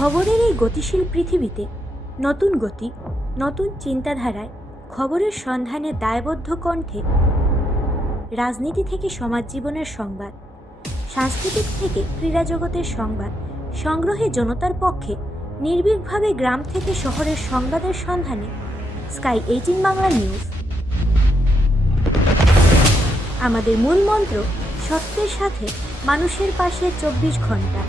খবরের এই গতিশীল পৃথিবীতে নতুন গতি, নতুন চিন্তাধারায় খবরের সন্ধানে দায়বদ্ধ কণ্ঠে রাজনীতি থেকে সমাজ জীবনের সংবাদ, সাংস্কৃতিক থেকে ক্রীড়া জগতের সংবাদ সংগ্রহে জনতার পক্ষে নির্ভীকভাবে গ্রাম থেকে শহরের সংবাদের সন্ধানে স্কাই 18 বাংলা নিউজ। আমাদের মূল মন্ত্র সত্যের সাথে মানুষের পাশে 24 ঘন্টা।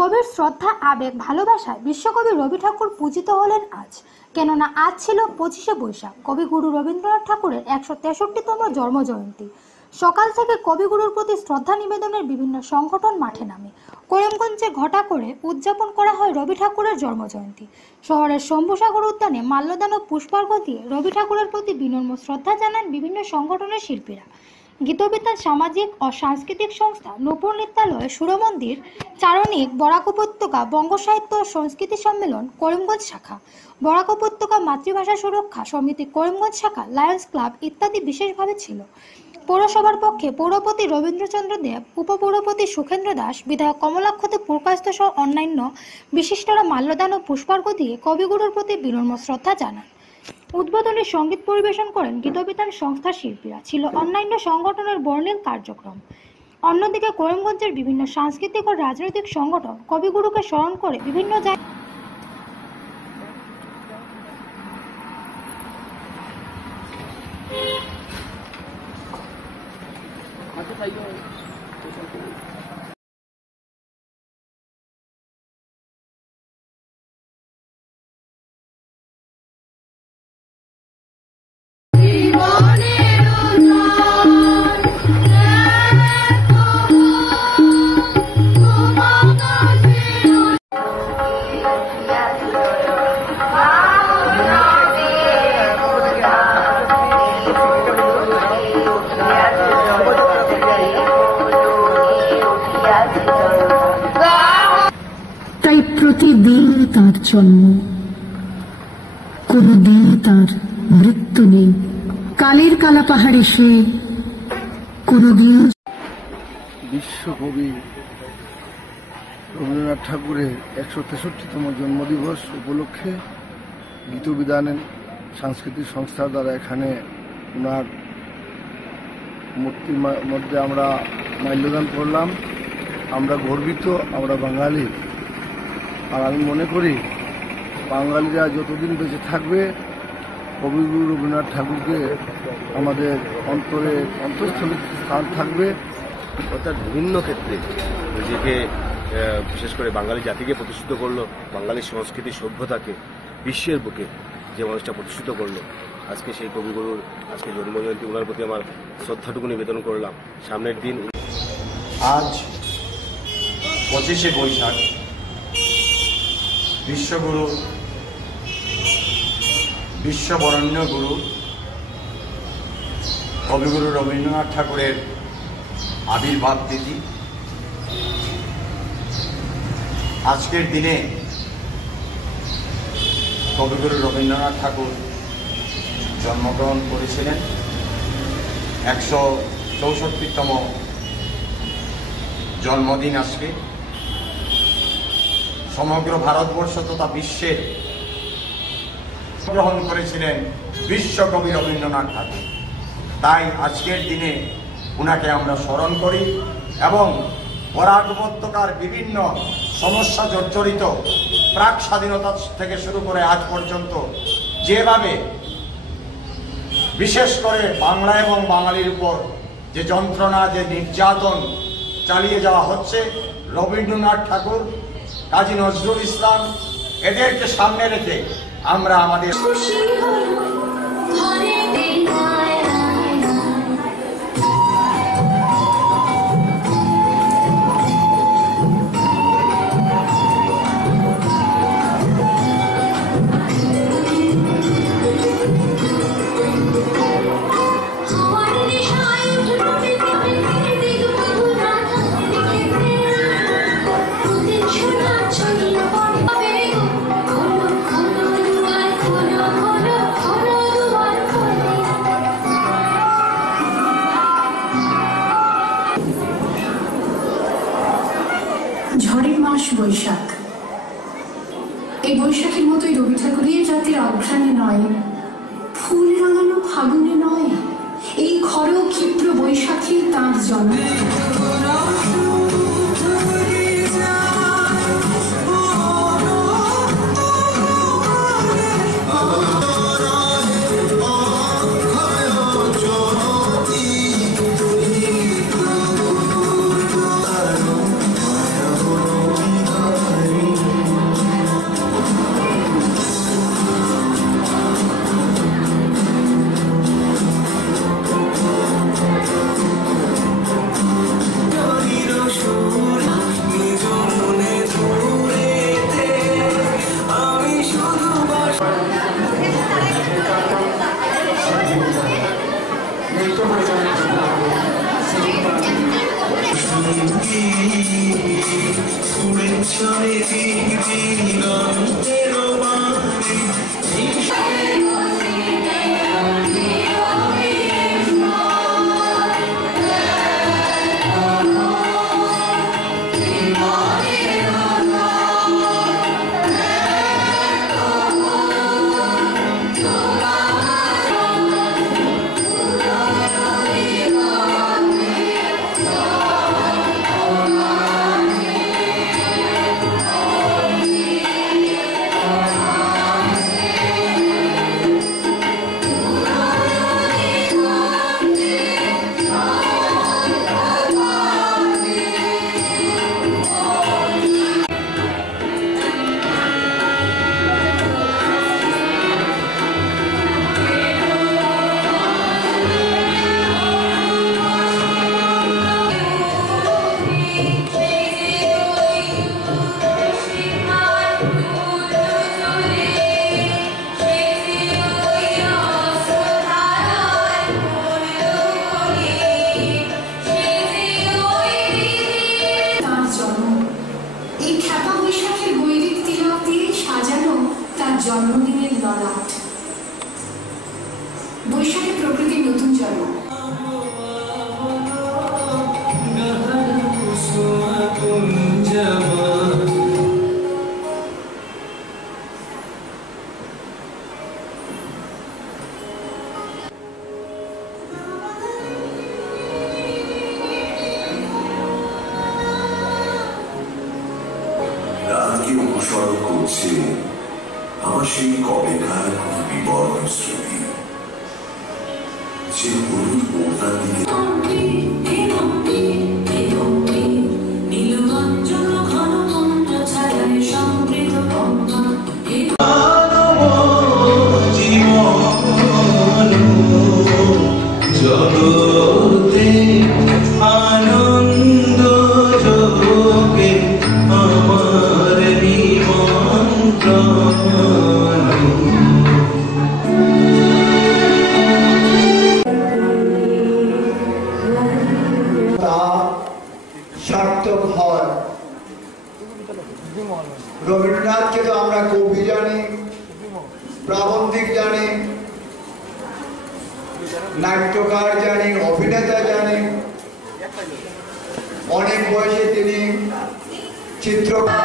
গভীর শ্রদ্ধা, আবেগ, ভালোবাসায় বিশ্বকবি রবি ঠাকুর পূজিত হলেন আজ। কেননা আজ ছিল 25শে বৈশাখ, কবিগুরু রবীন্দ্রনাথ ঠাকুরের 163তম জন্মজয়ন্তী। সকাল থেকে কবিগুরুর প্রতি শ্রদ্ধা নিবেদনের বিভিন্ন সংগঠন মাঠে নামে। করিমগঞ্জে ঘটা করে উদযাপন করা হয় রবি ঠাকুরের জন্মজয়ন্তী। শহরের শম্ভুসাগর উদ্যানে মাল্যদান ও পুষ্পার্ঘ দিয়ে রবি ঠাকুরের প্রতি বিনম্র শ্রদ্ধা জানান বিভিন্ন সংগঠনের শিল্পীরা। গীতবিতান সামাজিক ও সাংস্কৃতিক সংস্থা, নূপুর নৃত্যালয়, সুরমন্দির, চারণিক, বরাক উপত্যকা বঙ্গ সাহিত্য ও সংস্কৃতি সম্মেলন করিমগঞ্জ শাখা, বরাক উপত্যকা মাতৃভাষা সুরক্ষা সমিতি করিমগঞ্জ শাখা, লায়ন্স ক্লাব ইত্যাদি বিশেষভাবে ছিল। পৌরসভার পক্ষে পৌরপতি রবীন্দ্রচন্দ্র দেব, উপপৌরপতি সুখেন্দ্র দাস, বিধায়ক কমলাক্ষতে পুরকায়স্থ সহ অন্যান্য বিশিষ্টরা মাল্যদান ও পুষ্পার্ঘ দিয়ে কবিগুরুর প্রতি বিনম্র শ্রদ্ধা জানান। উদ্বোধনী সঙ্গীত পরিবেশন করেন গীতবিতান সংস্থার শিল্পীরা। ছিল অন্যান্য সংগঠনের বর্ণিল কার্যক্রম। অন্যদিকে করিমগঞ্জের বিভিন্ন সাংস্কৃতিক ও রাজনৈতিক সংগঠন কবিগুরুকে স্মরণ করে বিভিন্ন জায়গায় তাই প্রতিদিন তার জন্ম, কোনদিন তার মৃত্যু নেই। কালের কালা পাহাড়ে সে কোনদিন। বিশ্বকবি রবীন্দ্রনাথ ঠাকুরের 163তম জন্মদিবস উপলক্ষে গীতবিতানের সাংস্কৃতিক সংস্থার দ্বারা এখানে ওনার মূর্তির মধ্যে আমরা মাল্যদান করলাম। আমরা গর্বিত, আমরা বাঙালি। আর আমি মনে করি বাঙালিরা যতদিন বেঁচে থাকবে কবিগুরু রবীন্দ্রনাথ ঠাকুরকে আমাদের অন্তঃস্থলে স্থান থাকবে। অর্থাৎ বিভিন্ন ক্ষেত্রে নিজেকে বিশেষ করে বাঙালি জাতিকে প্রতিষ্ঠিত করলো, বাঙালি সংস্কৃতি সভ্যতাকে বিশ্বের বুকে যে মানুষটা প্রতিষ্ঠিত করলো। আজকে সেই কবিগুরুর আজকে জন্মজয়ন্তী, ওনার প্রতি আমার শ্রদ্ধাটুকু নিবেদন করলাম। সামনের দিন আজ 25শে বৈশাখ, বিশ্বগুরু, বিশ্ববরেণ্য গুরু কবিগুরু রবীন্দ্রনাথ ঠাকুরের আবির্ভাব তিথি। আজকের দিনে কবিগুরু রবীন্দ্রনাথ ঠাকুর জন্মগ্রহণ করেছিলেন। 164তম জন্মদিন আজকে। সমগ্র ভারতবর্ষ তথা বিশ্বের গ্রহণ করেছিলেন বিশ্বকবি রবীন্দ্রনাথ ঠাকুর। তাই আজকের দিনে উনাকে আমরা স্মরণ করি এবং বরাক উপত্যকার বিভিন্ন সমস্যা জর্জরিত প্রাক স্বাধীনতা থেকে শুরু করে আজ পর্যন্ত যেভাবে বিশেষ করে বাংলা এবং বাঙালির উপর যে যন্ত্রণা, যে নির্যাতন চালিয়ে যাওয়া হচ্ছে, রবীন্দ্রনাথ ঠাকুর, কাজী নজরুল ইসলাম, এদেরকে সামনে রেখে আমরা আমাদের বৈশাখ। এই বৈশাখের মতোই রবি ঠাকুরের রাতের অঘ্রাণে নয়, ফুল রাঙানো ফাগুনে নয়, এই খর ক্ষিপ্র বৈশাখী তাঁর জন্ম। জন্মদিনের ললাট, বৈশাখে প্রকৃতির নতুন জন্ম। রাতকে অনুসরণ করছে আমার সেই কবেকার বিবর্ণ স্মৃতি, যে হলুদ পর্দার দিকে আনন্দ যোগে আমার সার্থক হয়। রবীন্দ্রনাথকে তো আমরা কবি জানি, প্রাবন্ধিক জানি, নাট্যকার জানি, অভিনেতা জানি, অনেক বয়সে তিনি চিত্রকার।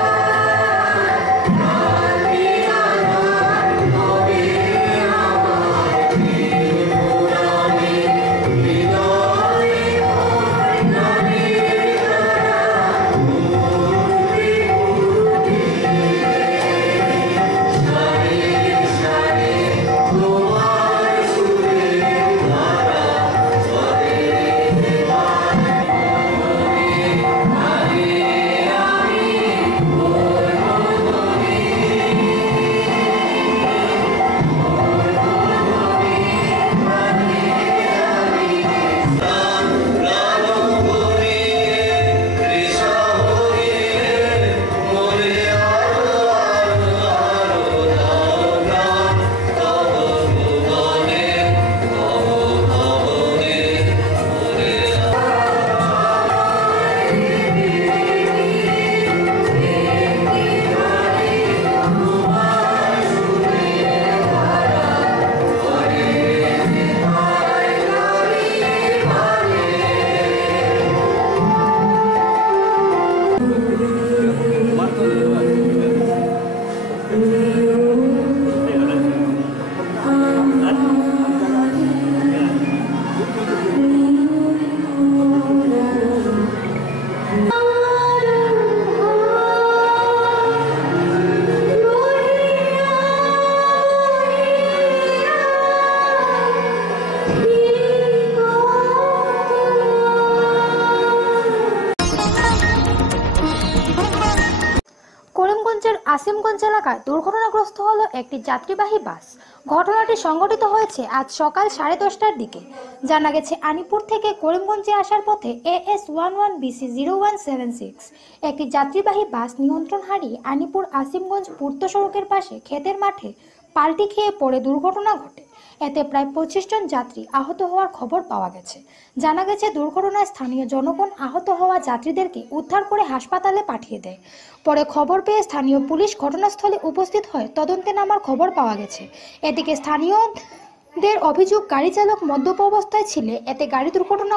করিমগঞ্জের আসিমগঞ্জ এলাকায় দুর্ঘটনাগ্রস্ত হলো একটি যাত্রীবাহী বাস। ঘটনাটি সংঘটিত হয়েছে আজ সকাল 10:30টার দিকে। জানা গেছে আনিপুর থেকে করিমগঞ্জে আসার পথে AS11BC 0176 একটি যাত্রীবাহী বাস নিয়ন্ত্রণ হারিয়ে আনিপুর আসিমগঞ্জ পূর্ত সড়কের পাশে ক্ষেতের মাঠে পাল্টি খেয়ে পড়ে দুর্ঘটনা ঘটে। এতে প্রায় 25 জন যাত্রী আহত হওয়ার খবর পাওয়া গেছে। জানা গেছে দুর্ঘটনায় স্থানীয় জনগণ আহত হওয়া যাত্রীদেরকে উদ্ধার করে হাসপাতালে পাঠিয়ে দেয়। পরে খবর পেয়ে স্থানীয় পুলিশ ঘটনাস্থলে উপস্থিত হয়ে তদন্তে নামার খবর পাওয়া গেছে। এদিকে স্থানীয়দের অভিযোগ গাড়ি চালক মদ্যপ অবস্থায় ছিল, এতে গাড়ি দুর্ঘটনা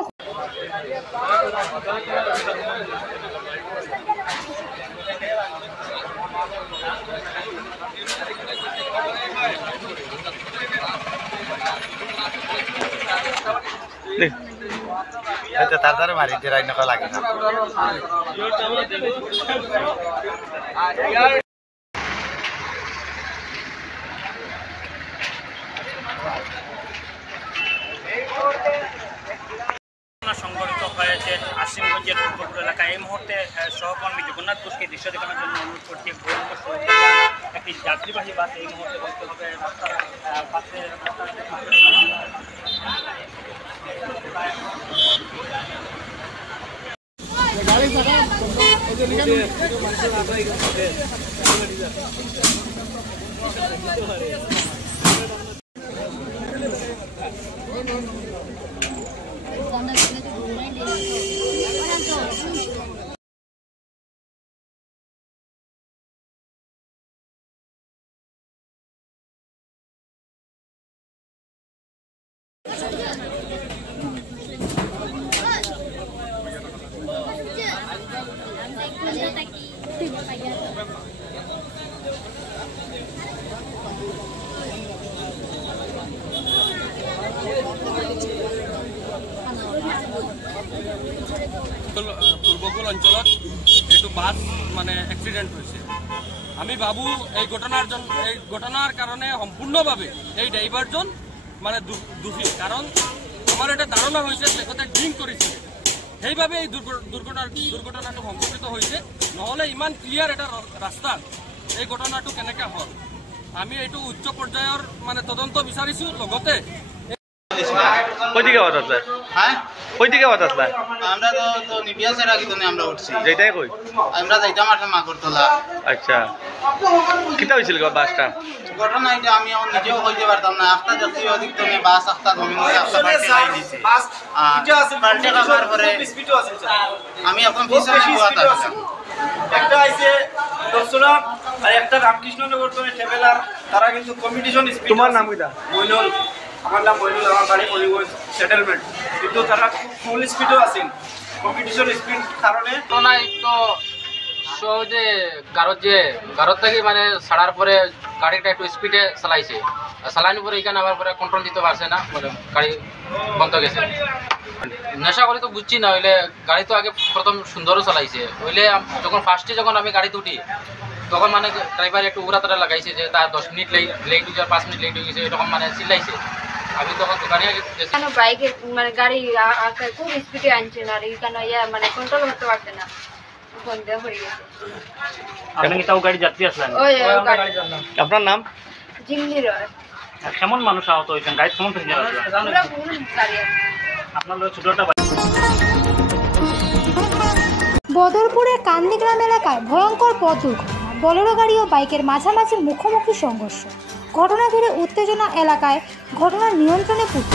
তাড়াতাড়ি মারি দিয়ে রাইন লাগে না। সংঘটিত হয়েছে আসিমগঞ্জের দুর্গপুর এলাকায়। এই মুহূর্তে সহকর্মী জগন্নাথ ঘোষকে দৃশ্য দেখানোর জন্য অনুরোধ করছি। একটি যাত্রীবাহী বাস এই মুহূর্তে বলতে হবে বাসে পূর্বকুল অঞ্চলত এইটো বাস মানে এক্সিডেন্ট হয়েছে। আমি ভাবো এই ঘটনার কারণে সম্পূর্ণভাবে এই ড্রাইভারজন মানে দোষী। কারণ আমার এটা ধারণা হয়েছে তেখেতে ড্রিংক করেছিল, সেইভাবে এই দুর্ঘটনাটো সংঘটিত হয়েছে। নহলে ইমান ক্লিয়ার এটা রাস্তা এই ঘটনাটো কেনেকে হল, আমি এইটো উচ্চ পৰ্যায়ৰ মানে তদন্ত বিচাৰিছো। লগতে কইদিকে আওয়াজ আসলে? হ্যাঁ কইদিকে আওয়াজ আসলে? আমরা তো নিবিয়াসের আগে তো আমরা উঠছি। যেটাই কই আমরা যাইতাম আসলে মাকড়তলা। আচ্ছা, কিটা হয়েছিল বাসটা? ঘটনা এটা আমি এখন নিজেও হইতে পারতাম না। একটা যাত্রী অধিক তো বাস একটা জমিন একটা পাল্টে লাই দিছে। পাল্টে খাবার পরে আমি এখন পিছনে বুয়াত আসলাম। একটা আইছে দর্শনা আর একটা রামকৃষ্ণনগর ট্রাভেলার, তারা কিন্তু কম্পিটিশন স্পিড। তোমার নাম কিটা? মইনুল। আমার নাম মইনুল, আমার বাড়ি কলিগঞ্জ সেটেলমেন্ট। কিন্তু তারা ফুল স্পিডও আছেন, কম্পিটিশন স্পিড কারণে তো সহজে গারত থেকে মানে ছাড়ার পরে গাড়িটা একটু স্পিডে চালাইছে। চালানোর পরে এখানে আবার পরে কন্ট্রোল দিতে পারছে না, মানে গাড়ি বন্ধ গেছে। নেশা করে তো বুঝছি না, হইলে গাড়ি তো আগে প্রথম সুন্দরও চালাইছে। হইলে যখন ফার্স্টে যখন আমি গাড়িতে উঠি তখন মানে ড্রাইভার একটু উড়াতারা লাগাইছে যে তার 10 মিনিট লেট হয়ে যায়, 5 মিনিট লেট হয়ে গেছে, এরকম মানে চিল্লাইছে। আমি তখন গাড়ি আগে কেন বাইকে মানে গাড়ি খুব স্পিডে আনছে না, আর এইখানে মানে কন্ট্রোল করতে পারছে না, বন্ধ হয়ে গেছে। আপনি কি তাও গাড়ি যাত্রী আসলেন? আপনার নাম? জিমনি রয়। কেমন মানুষ আহত হয়েছেন? গাড়ি কেমন ফেসে আপনার লোক ছোটটা? বদরপুরের কান্দিগ্রাম এলাকায় ভয়ঙ্কর পথ দুর্ঘটনা। বোলেরো গাড়ি ও বাইকের মাঝামাঝি মুখোমুখি সংঘর্ষ। ঘটনা ঘিরে উত্তেজনা এলাকায়। ঘটনার নিয়ন্ত্রণে পুলিশ।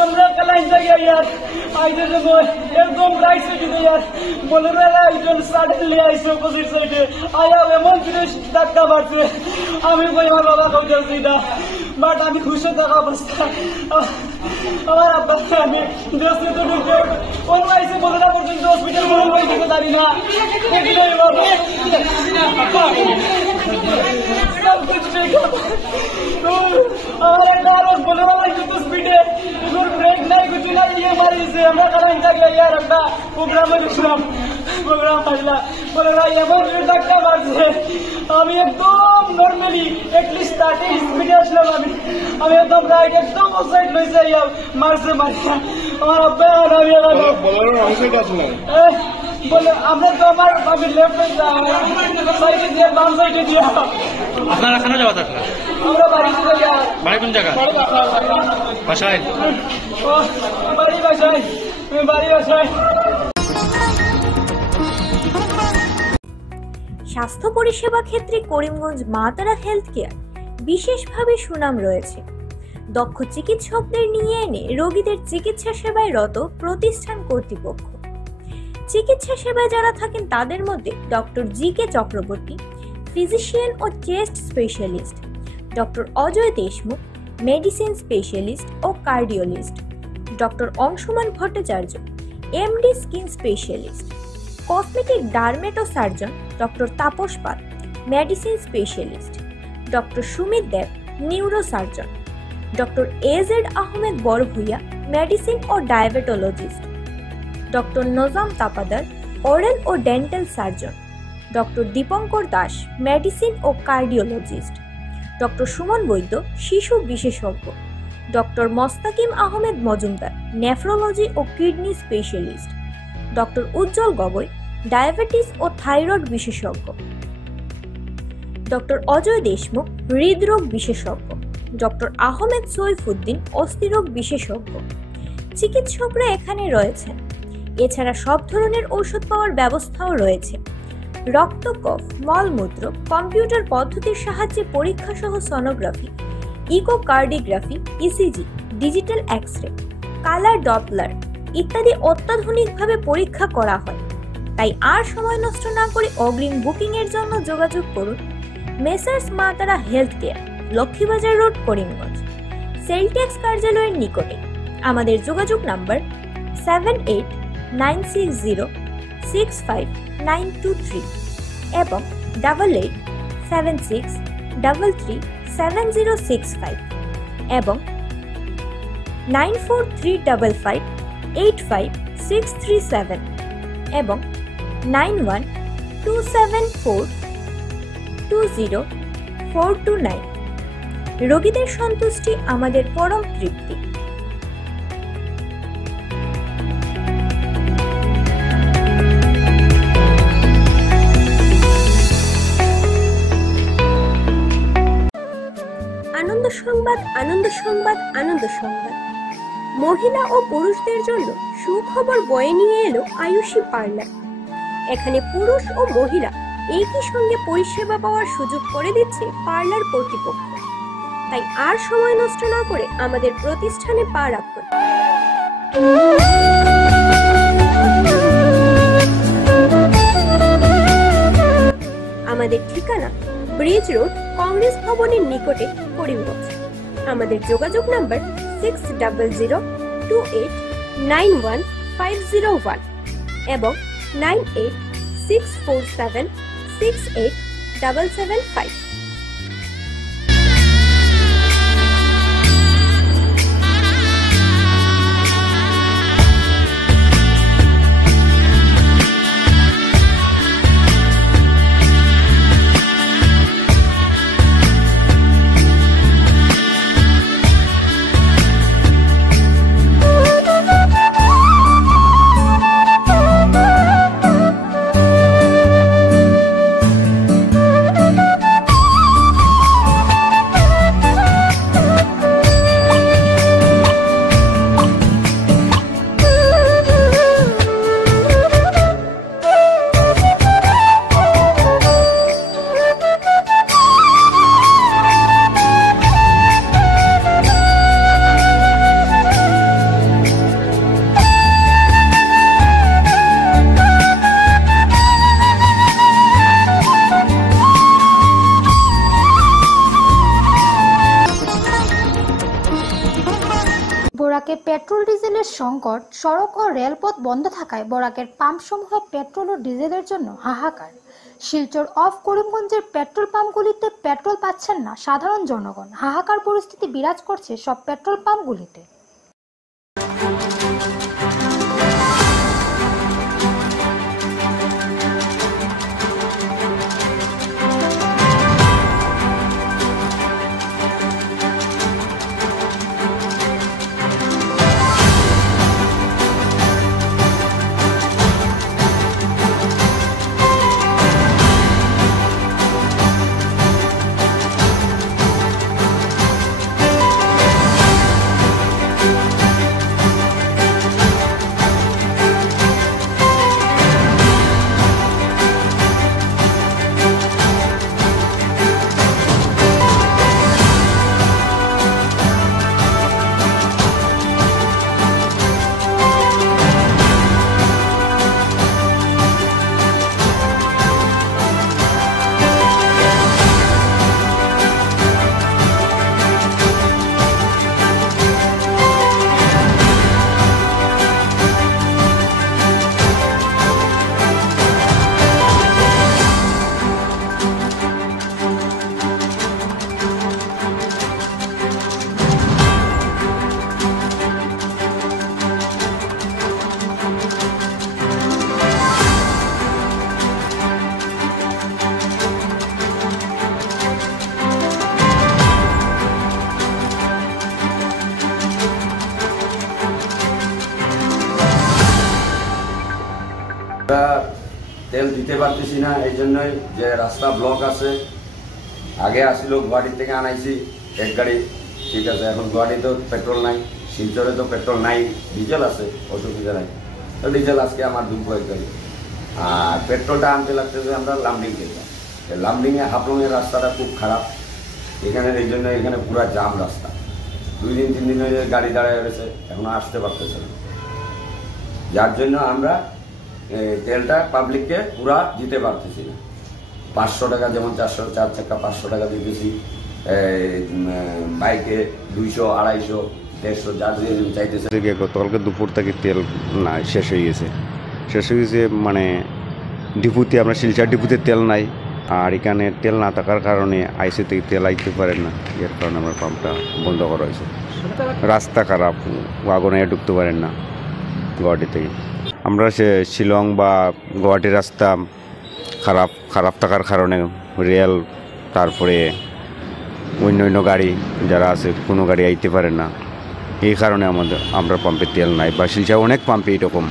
আমরা কালাই জায়গা ইয়ার আইতে যাবো একদম রাইট সাইডে ইয়ার বলেরা একজন সাডেনলি আইসে অপোজিট সাইডে আয়া এমন জিনিস ধাক্কা মারছে আমি কই আমার বাবা কইতেছি না বাট আমি খুশি থাকা অবস্থা আমার আব্বা আমি দেশে তো ঢুকে কোন আইসে বলেরা পর্যন্ত হসপিটাল বলে হয়ে যেতে পারি না এগুলোই বাবা সব কিছু ঠিক আর কারণ বলেরা কিন্তু স্পিডে তোর ব্রেক নাই কিছু নাই দিয়ে মারিছে আমরা কারণ থাকলে ইয়ার একটা প্রোগ্রামে ঢুকলাম প্রোগ্রাম পাইলা বলে ভাই এমন ধাক্কা মারছে আমি একদম নর্মালি এটলিস্ট 30 স্পিডে আসলাম আমি একদম রাইট একদম সাইড লইছে ইয়া মারছে মারছে আমার আব্বা আর আমি বলে রং সাইড আসলে বলে আমরা তো আমার আমি লেফট সাইডে দিয়ে বাম সাইডে দিয়ে আপনারা এখানে যাওয়া থাকলে আমরা বাড়িতে যাই বাড়ি কোন জায়গা বাসায় বাসায় স্বাস্থ্য পরিষেবা ক্ষেত্রে করিমগঞ্জ মা তারা হেলথ কেয়ার বিশেষভাবে সুনাম রয়েছে। দক্ষ চিকিৎসকদের নিয়ে এনে রোগীদের চিকিৎসা সেবায় রত প্রতিষ্ঠান কর্তৃপক্ষ। চিকিৎসা সেবায় যারা থাকেন তাদের মধ্যে ডক্টর জি.কে. চক্রবর্তী, ফিজিশিয়ান ও chest specialist, doctor Ajay Deshmukh, medicine specialist ও cardiologist, doctor Anshuman Bhattacharya, MD skin specialist, cosmetic dermato surgeon doctor Tapas Pal, medicine specialist, doctor Sumit Deb, neuro surgeon, doctor A Z Ahmed Barbhuiya, medicine ও diabetologist, doctor Nazam Tapadar, oral ও dental surgeon, doctor Dipankar Das, medicine ও cardiologist, doctor Suman Baidya, শিশু বিশেষজ্ঞ, doctor Mostakim Ahmed Majumdar, nephrology ও kidney specialist, doctor উজ্জ্বল Gogoi, diabetes ও thyroid বিশেষজ্ঞ, doctor Ajay Deshmukh, হৃদরোগ বিশেষজ্ঞ, doctor Ahmed Saifuddin, অস্থিরোগ বিশেষজ্ঞ। চিকিৎসকরা এখানে রয়েছেন। এছাড়া সব ধরনের ঔষধ পাওয়ার ব্যবস্থাও রয়েছে। রক্ত, কফ, মলমূত্র, কম্পিউটার পদ্ধতির সাহায্যে পরীক্ষা সহ sonography, echocardiography, ECG, digital X-ray, colour Doppler ইত্যাদি অত্যাধুনিকভাবে পরীক্ষা করা হয়। তাই আর সময় নষ্ট না করে অগ্রিম বুকিং এর জন্য যোগাযোগ করুন মেসার্স মা তারা health care, Laxmibazar road, Karimganj, sell tax কার্যালয়ের নিকটে। আমাদের যোগাযোগ নাম্বার 7896065923 এবং 8876337065 এবং 9435585637 এবং 9127420429। রোগীদের সন্তুষ্টি আমাদের পরম তৃপ্তি। আনন্দ সংবাদ, আনন্দ সংবাদ, আনন্দ সংবাদ। মহিলা ও পুরুষদের জন্য সুখবর বয়ে নিয়ে এলো আয়ুষী পার্লার। এখানে পুরুষ ও মহিলা একই সঙ্গে পরিষেবা পাওয়ার সুযোগ করে দিচ্ছে পার্লার কর্তৃপক্ষ। তাই আর সময় নষ্ট না করে আমাদের প্রতিষ্ঠানে পা রাখুন। আমাদের ঠিকানা ব্রিজ রোড, কংগ্রেস ভবনের নিকটে, করিমগঞ্জ। আমাদের যোগাযোগ নাম্বার 6000289151 এবং 9864768775। পেট্রোল ডিজেলের সংকট, সড়ক ও রেলপথ বন্ধ থাকায় বরাকের পাম্পসমূহে পেট্রোল ও ডিজেলের জন্য হাহাকার। শিলচর অফ করিমগঞ্জের পেট্রোল পাম্পগুলিতে পেট্রোল পাচ্ছেন না সাধারণ জনগণ। হাহাকার পরিস্থিতি বিরাজ করছে সব পেট্রোল পাম্পগুলিতে। তেল দিতে পারতেছি না, এই জন্যই যে রাস্তা ব্লক আছে। আগে আসিল গুয়াহাটি থেকে আনাইছি এক গাড়ি, ঠিক আছে। এখন গুয়াহাটিতেও পেট্রোল নাই, শিলচরে তো পেট্রোল নাই, ডিজেল আছে, অসুবিধা নাই। তো ডিজেল আজকে আমার ঢুকবো এক গাড়ি। আর পেট্রোলটা আনতে লাগতেছে আমরা লামডিং যেতাম। লামডিংয়ে হাফলংয়ের রাস্তাটা খুব খারাপ এখানে, এই জন্য এখানে পুরো জাম রাস্তা। 2 দিন 3 দিন হয়ে গাড়ি দাঁড়ায় গেছে, এখনো আসতে পারতেছে না। যার জন্য আমরা তেলটা পাবলিককে পুরা দিতে পারতেছি না। 500 টাকা, যেমন 4 চাকা 500 টাকা দিতেছি, বাইকে 200, 250, 150 যার যেদিন চাইতেছে। গতকালকে দুপুর থেকে তেল না শেষ হয়ে গেছে, মানে ডিপুতে, আমরা শিলচর ডিপুতে তেল নাই। আর এখানে তেল না থাকার কারণে আইসি থেকে তেল আইতে পারেন না, এর কারণে আমার পাম্পটা বন্ধ করা হয়েছে। রাস্তা খারাপ, ওয়াগনে ঢুকতে পারেন না গুয়াহাটি থেকে। আমরা শিলং বা গুয়াহাটির রাস্তা খারাপ থাকার কারণে রেল, তারপরে অন্য গাড়ি যারা আছে কোনো গাড়ি আইতে পারে না। এই কারণে আমরা পাম্পে তেল নাই, বা শিলচর অনেক পাম্পে এইরকম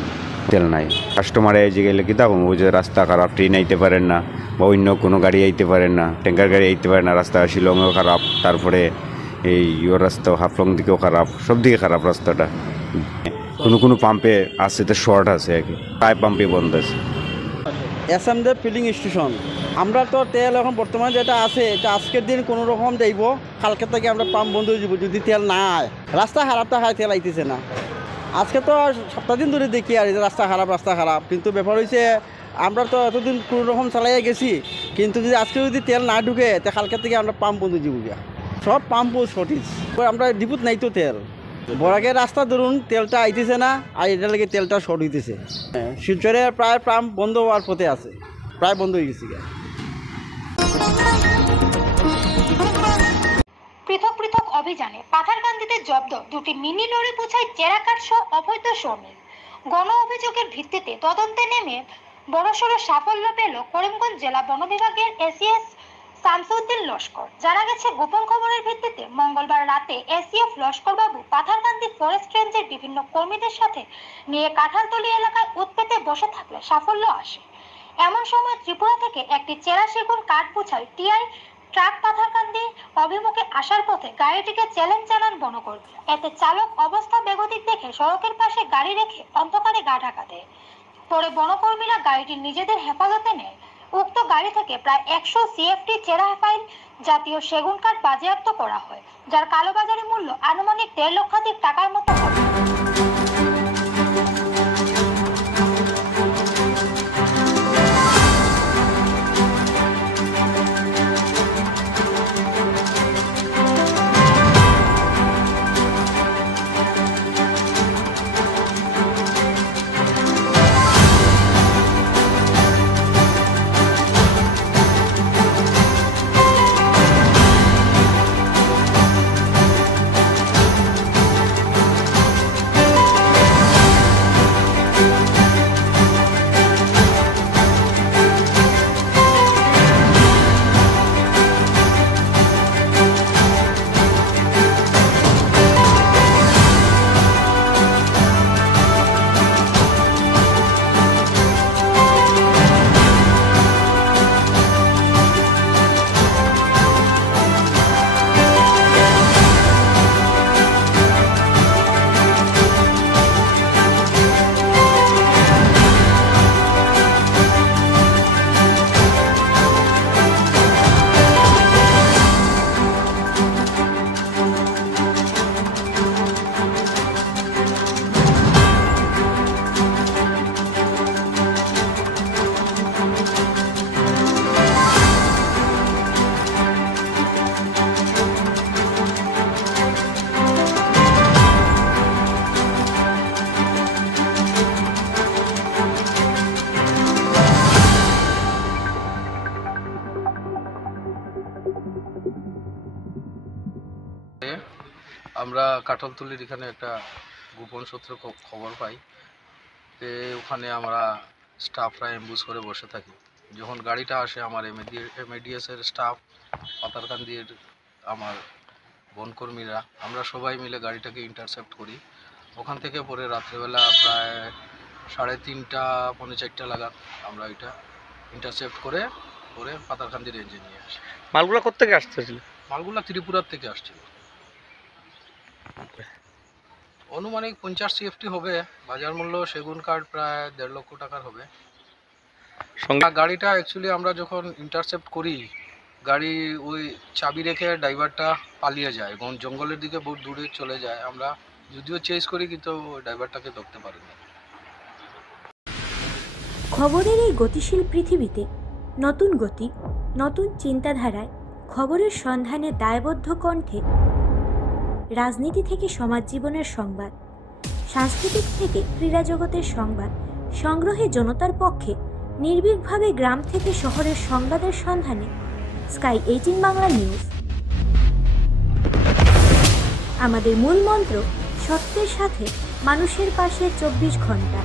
তেল নাই। কাস্টমারে যে গেলে কি দেখুন, ওই যে রাস্তা খারাপ, ট্রেন আইতে পারেন না, বা অন্য কোনো গাড়ি আইতে পারেন না, ট্যাঙ্কার গাড়ি আইতে পারে না। রাস্তা শিলংও খারাপ, তারপরে এই রাস্তা হাফলং দিকেও খারাপ, সব দিকে খারাপ রাস্তাটা। কোনো পাম্পে আছে তো শর্ট আছে, আর কি প্রায় পাম্পে বন্ধ আছে। এসএমদের ফিলিং স্টেশন, আমরা তো তেল এখন বর্তমানে যেটা আছে এটা আজকের দিন কোনো রকম যাইব, কালকে থেকে আমরা পাম্প বন্ধ হয়ে যাব যদি তেল না আয়। রাস্তা খারাপ হয়, তেল আইতেছে না। আজকে তো সপ্তাহ দিন ধরে দেখি আর রাস্তা খারাপ, কিন্তু ব্যাপার হয়েছে আমরা তো এতদিন কোনো রকম চালাইয়া গেছি, কিন্তু যদি আজকে যদি তেল না ঢুকে তা কালকে থেকে আমরা পাম্প বন্ধ যাব গিয়া। সব পাম্পও শর্টেজ, আমরা ডিপুত নাই তো তেল। বরাকের রাস্তা ধরুন তেলটা আইতেছে না, আর এটা লাগে তেলটা শর্ট হইতেছে। শিলচরে প্রায় পাম্প বন্ধ হওয়ার পথে আছে, প্রায় বন্ধ হয়ে গেছে। পৃথক পৃথক অভিযানে পাথারকান্দিতে জব্দ 2টি মিনি লরি বোঝাই চেরাকাঠ সহ অবৈধ শ্রমিক। গণ অভিযোগের ভিত্তিতে তদন্তে নেমে বড়সড় সাফল্য পেল করিমগঞ্জ জেলা বন বিভাগের এসিএস শামসুদ্দিন লস্কর। জানা গেছে, গোপন খবরের ভিত্তিতে মঙ্গলবার রাতে এসিএফ লস্কর বাবু পাথারকান্দি ফরেস্ট রেঞ্জের বিভিন্ন কর্মীদের সাথে নিয়ে কাঁঠালতলী এলাকায় উৎপেতে বসে থাকলে সাফল্য আসে। এমন সময় ত্রিপুরা থেকে একটি চেরা সেগুন কাঠ বোঝাই টিআই ট্রাক পাথারকান্দি অভিমুখে আসার পথে গাড়িটিকে চ্যালেঞ্জ জানান বনকর্মী। এতে চালক অবস্থা বেগতিক দেখে সড়কের পাশে গাড়ি রেখে অন্ধকারে গা ঢাকা দেয়। পরে বনকর্মীরা গাড়িটি নিজেদের হেফাজতে নেয়। উক্ত গাড়ি থেকে প্রায় 100 সিএফটি চেরা ফাইল জাতীয় সেগুন কাঠ বাজেয়াপ্ত করা হয়, যার কালোবাজারি মূল্য আনুমানিক 1.5 লক্ষাধিক টাকার মতো হবে। আমরা কাঠলতলির এখানে একটা গোপন সূত্রে খবর পাই যে ওখানে আমরা স্টাফরা অ্যাম্বুশ করে বসে থাকি। যখন গাড়িটা আসে আমার এমএডিএসের স্টাফ, পাতারকান্দির আমার বনকর্মীরা, আমরা সবাই মিলে গাড়িটাকে ইন্টারসেপ্ট করি। ওখান থেকে পরে রাত্রেবেলা প্রায় 3:30 পৌনে 4টা নাগাদ আমরা এটা ইন্টারসেপ্ট করে পরে পাতারকান্দি রেঞ্জে নিয়ে আসি। মালগুলা কোত্থেকে আসতেছিল? মালগুলা ত্রিপুরার থেকে আসছিল। অনুমানিক 50 CFT হবে। বাজার মূল্য সেগুন কাঠ প্রায় 1.5 লক্ষ টাকার হবে। গাড়িটা অ্যাকচুয়ালি আমরা যখন ইন্টারসেপ্ট করি, গাড়ি ওই চাবি রেখে ড্রাইভারটা পালিয়ে যায় এবং জঙ্গলের দিকে বহু দূরে চলে যায়। আমরা যদিও চেস করি কিন্তু ড্রাইভারটাকে ধরতে পারি না। খবরের এই গতিশীল পৃথিবীতে নতুন গতি, নতুন চিন্তাধারায় খবরের সন্ধানে দায়বদ্ধ কণ্ঠে রাজনীতি থেকে সমাজ জীবনের সংবাদ, সাংস্কৃতিক থেকে ক্রীড়া জগতের সংবাদ সংগ্রহে জনতার পক্ষে নির্ভীকভাবে গ্রাম থেকে শহরের সংবাদের সন্ধানে স্কাই 18 বাংলা নিউজ। আমাদের মূল মন্ত্র সত্যের সাথে মানুষের পাশে 24 ঘন্টা।